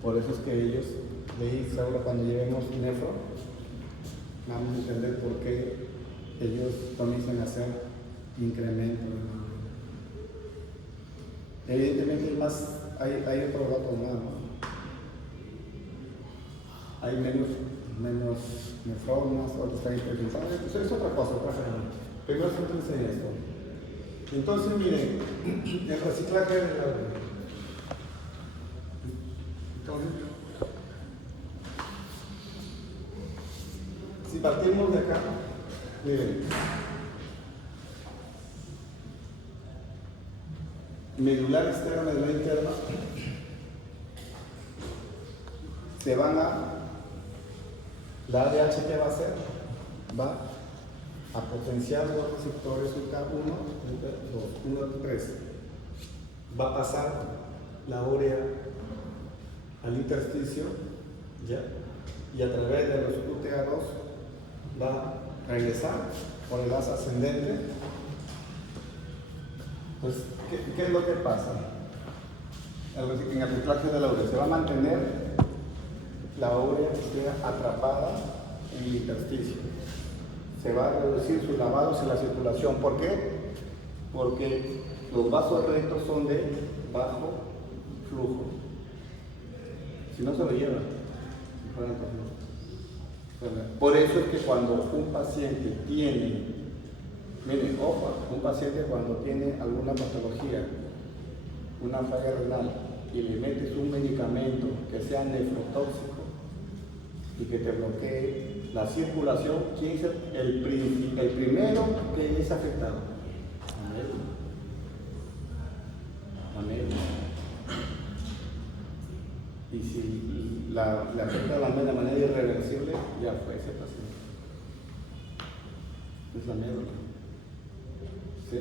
Por eso es que ellos, de ahí seguro cuando llevemos nefro, vamos a entender por qué ellos comienzan a hacer incremento. Evidentemente hay otro dato más, ¿no? Hay menos nefromas, otros están hipertensados, eso es otra cosa, otra fenómeno. Primero se en esto. Entonces, miren, el reciclaje de la urea. Entonces, si partimos de acá, miren, medular externa, medular interna, se van la ADH, ¿qué va a hacer? Va a potenciar los receptores UTA1, UTA2, UTA3. Va a pasar la urea al intersticio, ¿ya? Y a través de los UTA2 va a regresar por el asa ascendente. Pues, ¿qué es lo que pasa? En el reciclaje de la urea se va a mantener la urea que esté atrapada en el intersticio. Se va a reducir sus lavados y la circulación. ¿Por qué? porque los vasos rectos son de bajo flujo. Si no se lo lleva, por eso es que cuando un paciente tiene, miren, ojo, un paciente cuando tiene alguna patología, una falla renal, y le metes un medicamento que sea nefrotóxico y que te bloquee la circulación, ¿quién es el primero que es afectado? Amén. Y si le afecta la de manera irreversible, ya fue ese paciente. Es la médula. ¿Sí?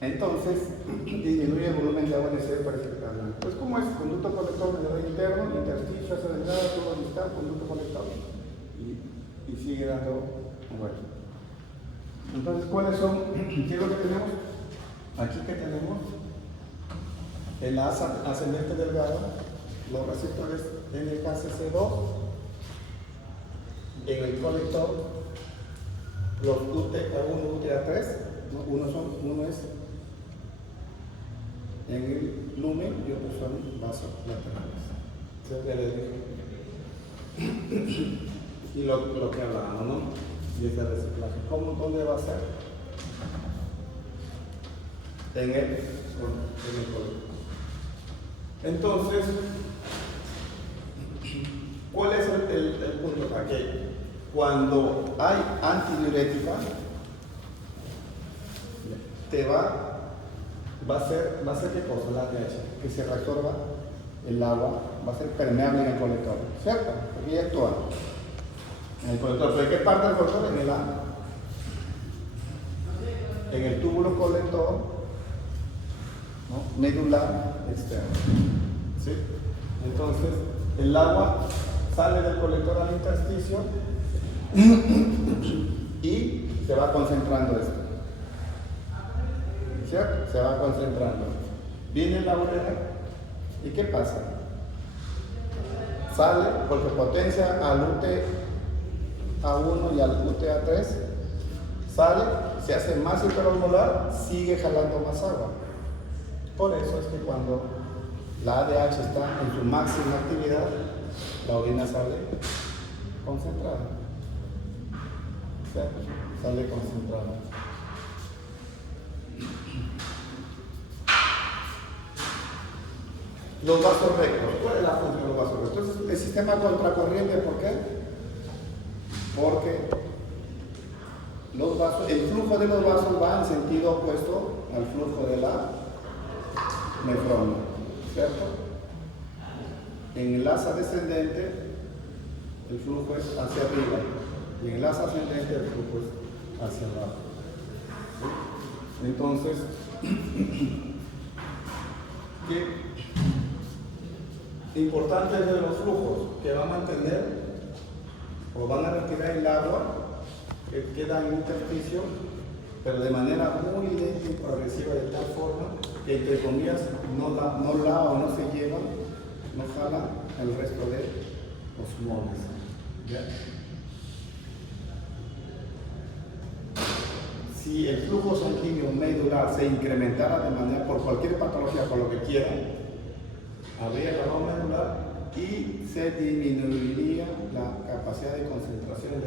Entonces, disminuye el volumen de agua necesario para ese canal. Pues, ¿cómo es? Conducto colector de interno, intersticio, hacia delgado, todo distal, conducto colector. Y sigue dando vuelta. Entonces, ¿cuáles son? ¿Qué es lo que tenemos? Aquí que tenemos el asa ascendente delgado, los receptores NKCC2, en el colector, los UTA1, UTA3, uno es en el lumen y otros son vasos laterales. Y lo que hablábamos, ¿no? Y ese reciclaje. ¿Dónde va a ser? En el colector. Entonces, ¿cuál es el punto aquí? Cuando hay antidiurética, va a ser qué cosa, la ADH, que se reabsorba el agua, va a ser permeable en el colector, ¿cierto? Aquí actúa en el colector. ¿Pero qué parte del colector? En el túbulo colector, ¿no? Medular externo. ¿Sí? Entonces, el agua sale del colector al intersticio y se va concentrando esto. ¿Cierto? Se va concentrando. Viene la urea y ¿qué pasa? Sale porque potencia al UTA1 y al UTA3, sale, se hace más hiperosmolar, sigue jalando más agua. Por eso es que cuando la ADH está en su máxima actividad, la orina sale concentrada. ¿Cierto? Sale concentrada. Los vasos rectos. ¿Cuál es la función de los vasos rectos? Entonces, el sistema contracorriente, ¿por qué? Porque los vasos, el flujo de los vasos va en sentido opuesto al flujo de la nefrona, ¿cierto? En el asa descendente, el flujo es hacia arriba, y en el asa ascendente, el flujo es hacia abajo. ¿Sí? Entonces, ¿qué? Importante es de los flujos que va a mantener o van a retirar el agua que queda en un intersticio, pero de manera muy lenta y progresiva, de tal forma que, entre comillas, no se llevan, no jalan el resto de osmoles. ¿Ya? Si el flujo sanguíneo medular se incrementara de manera, por cualquier patología, por lo que quieran, habría el lavado medular y se disminuiría la capacidad de concentración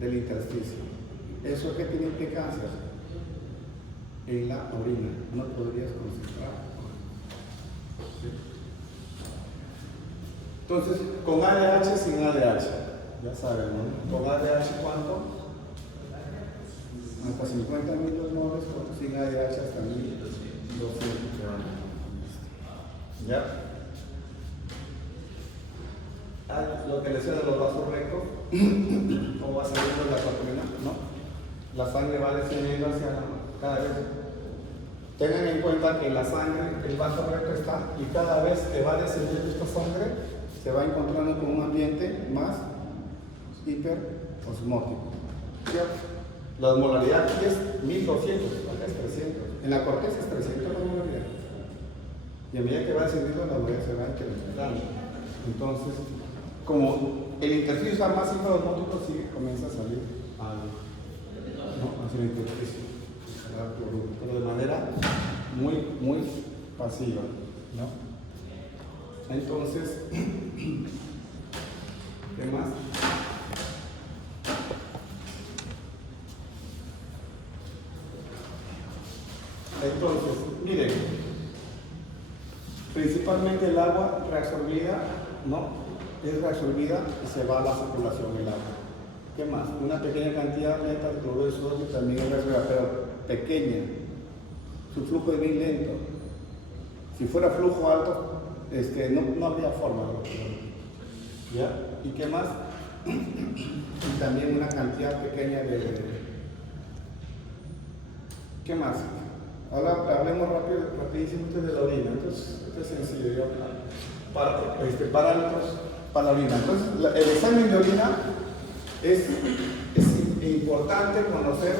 del intersticio. ¿Eso qué tiene implicancias? En la orina, no podrías concentrar. ¿Sí? Entonces, con ADH, sin ADH, ya saben, ¿no? Con ADH, ¿cuánto? Hasta 50 milimoles, sin ADH hasta 1200. ¿Ya? Lo que decía de los vasos rectos, ¿cómo va saliendo la patrina? ¿No? La sangre va descendiendo hacia cada vez. Tengan en cuenta que la sangre, el vaso recto está, y cada vez que va descendiendo esta sangre, se va encontrando con un ambiente más hiperosmótico. ¿Cierto? La osmolaridad aquí es 1200, acá es 300. En la corteza es 300 la osmolaridad. Y a medida que va descendiendo, la osmolaridad se va incrementando. Entonces, como el intersticio está más hiperosmótico, sí comienza a salir hacia el intersticio. dar cloruro, pero de manera muy pasiva, ¿no? Entonces, ¿qué más? Entonces, miren, principalmente el agua reabsorbida, ¿no? Es reabsorbida y se va a la circulación el agua. ¿Qué más? Una pequeña cantidad neta de cloruro de sodio también es reabsorbida, pero pequeña. Su flujo es bien lento. Si fuera flujo alto, no habría forma de ¿ya? ¿Y qué más? Y también una cantidad pequeña de... ¿Qué más? Ahora hablemos rapidísimo de la orina. Entonces, esto es sencillo. ¿Ya? Parámetros para la orina. Entonces, el examen de orina es importante conocer.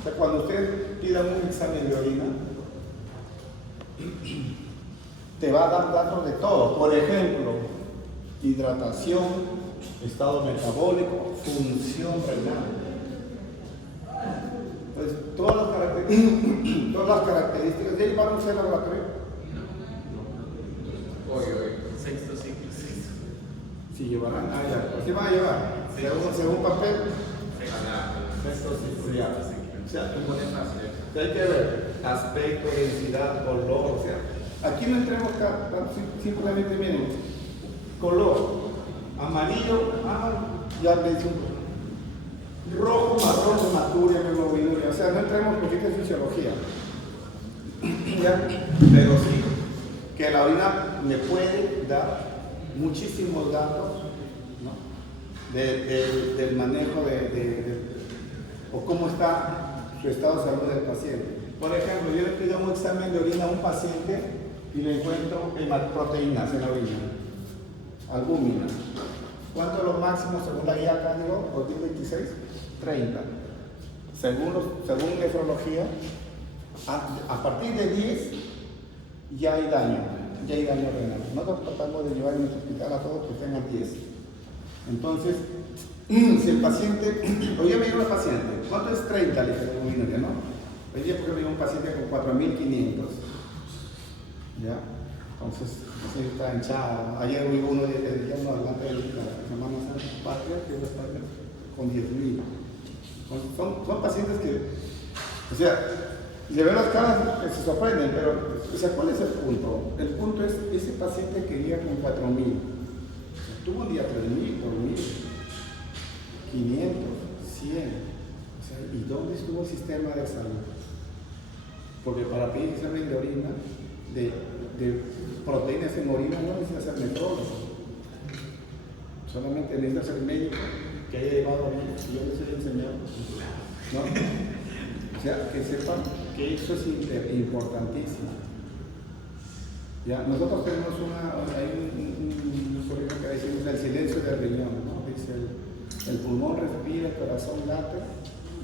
O sea, cuando usted pida un examen de orina, te va a dar datos de todo. Por ejemplo, hidratación, estado metabólico, función renal. Pues todas las características. ¿Ya llevaron ustedes al laboratorio? Hoy. Sexto ciclo. Sí, llevarán. Ya. Pues sí van a llevar. Según papel. Sexto ciclo, ya. O sea, hay que ver aspecto, densidad, color. O sea, aquí no entremos simplemente, miren, color. Amarillo, ya le hice un rojo, marrón, hematuria, hemoglobinuria. O sea, no entremos en fisiología. ¿Ya? Pero sí, que la orina me puede dar muchísimos datos, ¿no? Del manejo o cómo está su estado de salud del paciente. Por ejemplo, yo le pido un examen de orina a un paciente y le encuentro proteínas en la orina, albúmina. ¿Cuánto es lo máximo según la guía Cándido 2026? 30. Según nefrología, a partir de 10 ya hay daño renal. Nosotros tratamos de llevar en nuestro hospital a todos que tengan 10. Entonces, si el paciente, hoy día me llegó el paciente, ¿cuánto es 30? Le dije, ¿no? Hoy día porque me llegó un paciente con 4.500. ¿Ya? Entonces, sí, está hinchada. Ayer hubo uno adelante de la Semana Santa Patria, que es Patria, con 10.000. Son pacientes que, o sea, le ven las caras, se sorprenden, pero, o sea, ¿cuál es el punto? El punto es ese paciente que llega con 4.000. Tuvo un día 3.000, 4.000, 500, 100. O sea, ¿y dónde estuvo el sistema de salud? Porque para pedir examen de orina, de proteínas en orina, no necesita ser nefrólogo. Solamente necesita ser médico que haya llevado a mí, y yo les he enseñado. ¿No? O sea, que sepan que eso es importantísimo. ¿Ya? Nosotros tenemos hay un correo que decimos el silencio del riñón, ¿no? Dice el pulmón respira, el corazón late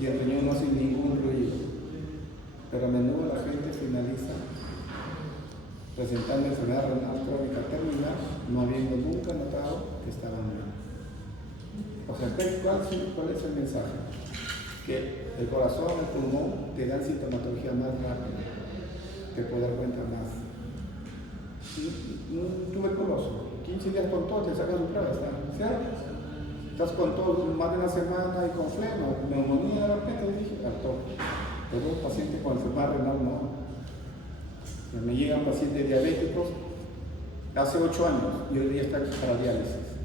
y el riñón no hace ningún ruido. Pero a menudo la gente finaliza presentando enfermedad renal crónica terminal, no habiendo nunca notado que estaban bien. O sea, ¿cuál es el mensaje? Que el corazón, el pulmón te dan sintomatología más rápida, te puede dar cuenta más. Un tuberculoso, 15 días con tos, te sacan su prueba, ¿cierto? Estás con tos más de una semana y con flema, neumonía de repente, dije, al toque. Pero un paciente con enfermedad renal no. Me llegan pacientes diabéticos hace 8 años y hoy día está para diálisis.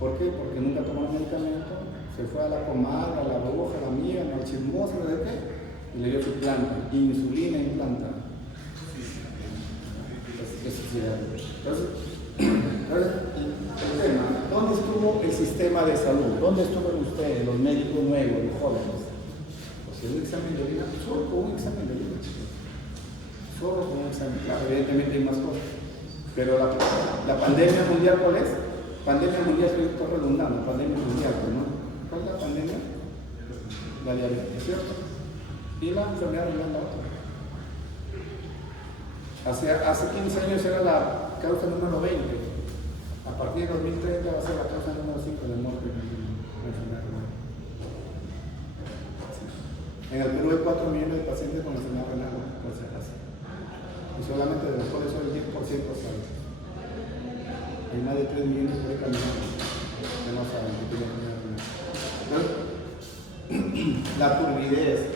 ¿Por qué? Porque nunca tomó medicamento, se fue a la comadre, a la bruja, a la amiga, a la chismosa, no sé qué, y le dio su planta, insulina implantada. Entonces, el tema, ¿dónde estuvo el sistema de salud? ¿Dónde estuvieron ustedes, los médicos nuevos, los jóvenes? Pues un examen de orina, solo con un examen de orina, chicos. Solo con un examen, claro, evidentemente hay más cosas. Pero la pandemia mundial, ¿cuál es? Pandemia mundial, estoy redundando, pandemia mundial, ¿no? ¿Cuál es la pandemia? La diabetes, ¿cierto? Y la enfermedad renal, la otra. Hace 15 años era la causa número 20. A partir de 2030 va a ser la causa número 5 de muerte en la enfermedad renal. En el Perú hay 4 millones de pacientes con enfermedad renal, por si acaso. Y solamente de los cuales solo el 10% sabe. Hay más de 3 millones por ahí caminando que no saben que tienen enfermedad renal. Entonces, la turbidez.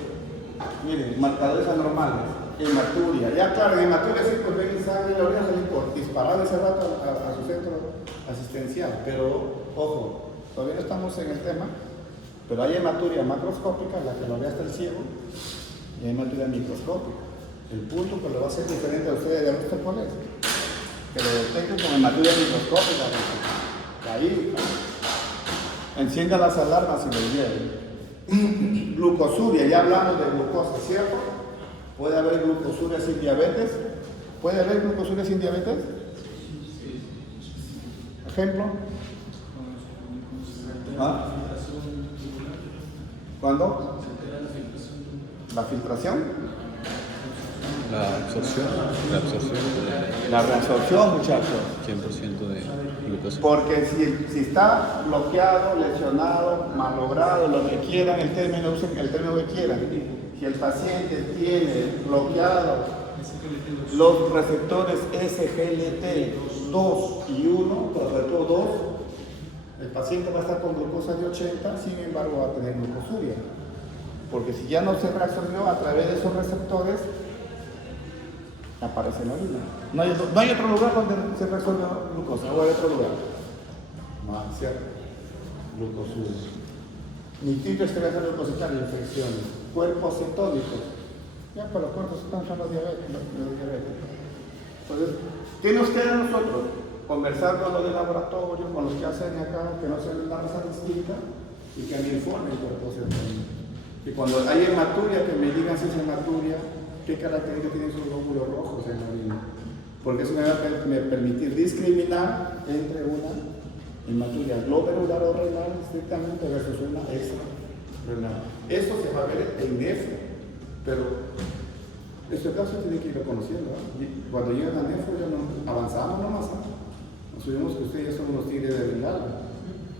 Miren, marcadores anormales, hematuria. Ya claro, en hematuria sí, pues ven sangre, la orina salir por disparar ese rato a su centro asistencial. Pero, ojo, todavía no estamos en el tema. Pero hay hematuria macroscópica, la que lo ve hasta el ciego, y hay hematuria microscópica. El punto que lo va a hacer diferente a ustedes de resto, ¿cuál es? Que lo detecten con hematuria microscópica. Ahí, encienda las alarmas si lo vieron. Glucosuria, ya hablamos de glucosa, ¿cierto? ¿Puede haber glucosuria sin diabetes? ¿Puede haber glucosuria sin diabetes? ¿Ejemplo? ¿Ah? ¿Cuándo? ¿La filtración? La absorción. La reabsorción, muchachos. 100% de glucosa. Porque si está bloqueado, lesionado, malogrado, lo que quieran, el término, usen el término que quieran. Si el paciente tiene bloqueado los receptores SGLT 2 y 1, sobre todo 2, el paciente va a estar con glucosa de 80, sin embargo va a tener glucosuria. Porque si ya no se reabsorbió a través de esos receptores, aparece en la orina. No hay otro lugar donde se resuelve glucosa, o hay otro lugar. No, ¿cierto? Glucosuria. Nitrito esteroidal glucositario, infecciones. Cuerpos cetónicos. Ya, para los cuerpos cetónicos son los diabéticos. Entonces, tiene usted a nosotros conversar con los de laboratorio, con los que hacen acá, que no sean una raza distinta, y que me informen el cuerpo cetónico. Y cuando hay hematuria, que me digan si es hematuria, qué características tienen sus glóbulos rojos en la orina. Porque eso me va a permitir discriminar entre una hematuria glomerular o renal estrictamente versus una extrarrenal. Eso se va a ver en nefro, pero este caso tiene que ir conociendo. Y cuando llegan a nefro ya no avanzamos nomás. Nos subimos que ustedes ya son unos tigres de bengala.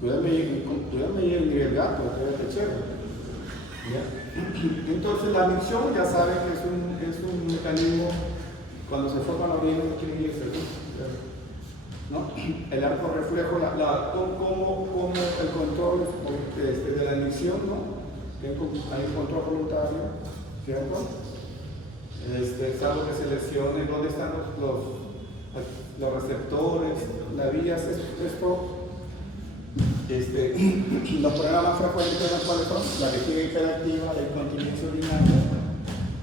Cuidado me llegue el nivel gato, que es chévere. Entonces la micción ya saben que es un mecanismo cuando se forma la orina no quiere ir ¿no? El arco reflejo, como el control de la micción, ¿no? Hay un control voluntario, ¿cierto? Es algo que se lesione, ¿dónde están los receptores, la vía, esto? Los problemas más frecuentes los cuales son la vejiga hiperactiva, la incontinencia urinaria,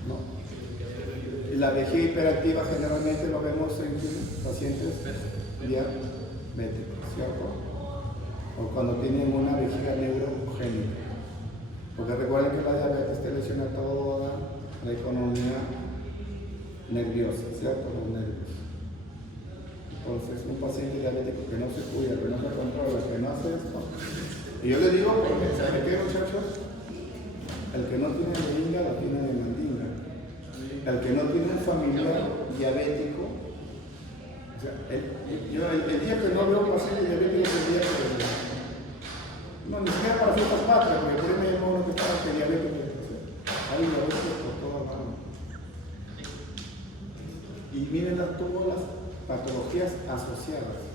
¿no? La vejiga hiperactiva generalmente lo vemos en pacientes diabéticos, ¿cierto? O cuando tienen una vejiga neurogénica. Porque recuerden que la diabetes te lesiona toda la economía nerviosa, ¿cierto? Los nervios. Entonces, un paciente diabético que no se cuida, que no se controla, que no hace esto. Y yo le digo, porque, ¿saben qué, muchachos? El que no tiene mandinga, la tiene de mandinga. El que no tiene un familiar diabético, o sea, el día que no veo un paciente diabético es el día que... No, ni siquiera para fiestas patrias, porque por ahí me llamó uno que estaba diabético. Hay diabéticos por todas manos. Y miren todas las patologías asociadas.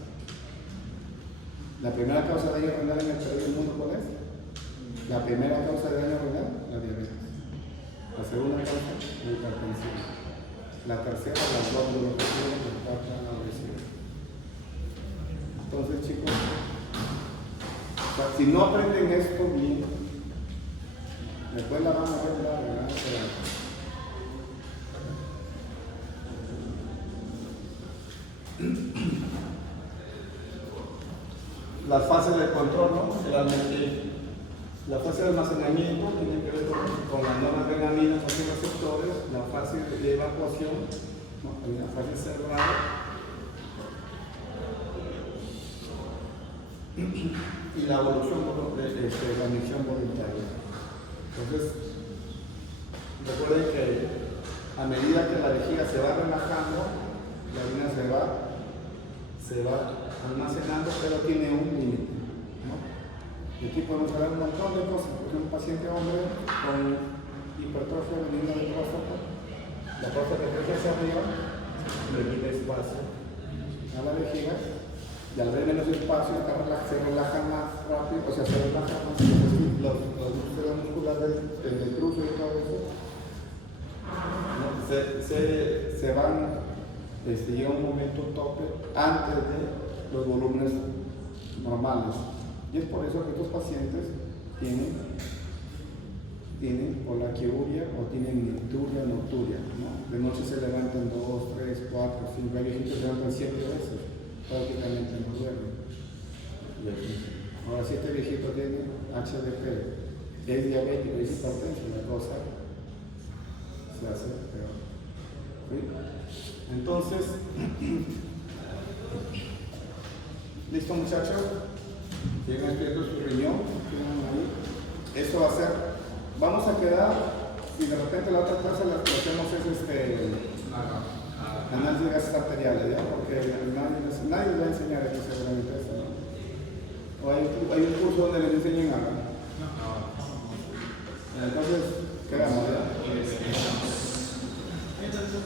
La primera causa de daño renal en el Perú y el mundo, ¿cuál es? La primera causa de daño renal, la diabetes. La segunda causa, la hipertensión. La tercera, la globulopatía, la cuarta, la obesidad. Entonces, chicos, si no aprenden esto bien, después la van a ver larga, las fases de control, ¿no? La fase de almacenamiento tiene que ver con las noradrenalina, con los receptores, la fase de evacuación, ¿no? Hay una fase cerebral y la evolución de la micción voluntaria. Entonces, recuerden que a medida que la vejiga se va relajando, la orina se va almacenando, pero tiene un límite, ¿no? Y aquí podemos ver un montón de cosas, porque un paciente hombre con hipertrofia benigna de próstata, la próstata crece hacia arriba, permite espacio a la vejiga, y al haber menos espacio, se relaja más rápido, o sea, se relaja más los músculos musculares del cruce y todo eso, ¿no? se van, llega un momento tope antes de los volúmenes normales. Y es por eso que estos pacientes tienen polaquiuria o tienen nicturia, nocturia, ¿no? De noche se levantan 2, 3, 4, 5, hay viejitos que se levantan 7 veces, prácticamente no duermen. Ahora, si este viejito tiene HDP, es diabético, es hipertenso, la cosa se hace peor. ¿Sí? Entonces, ¿listo, muchachos? Tienen escrito su riñón, tienen ahí. Eso va a ser, vamos a quedar, si de repente la otra clase la que hacemos es análisis de gases arteriales, ¿ya? Porque nadie les va a enseñar aquí seguramente eso, ¿no? O hay un curso donde les enseñan algo. Entonces,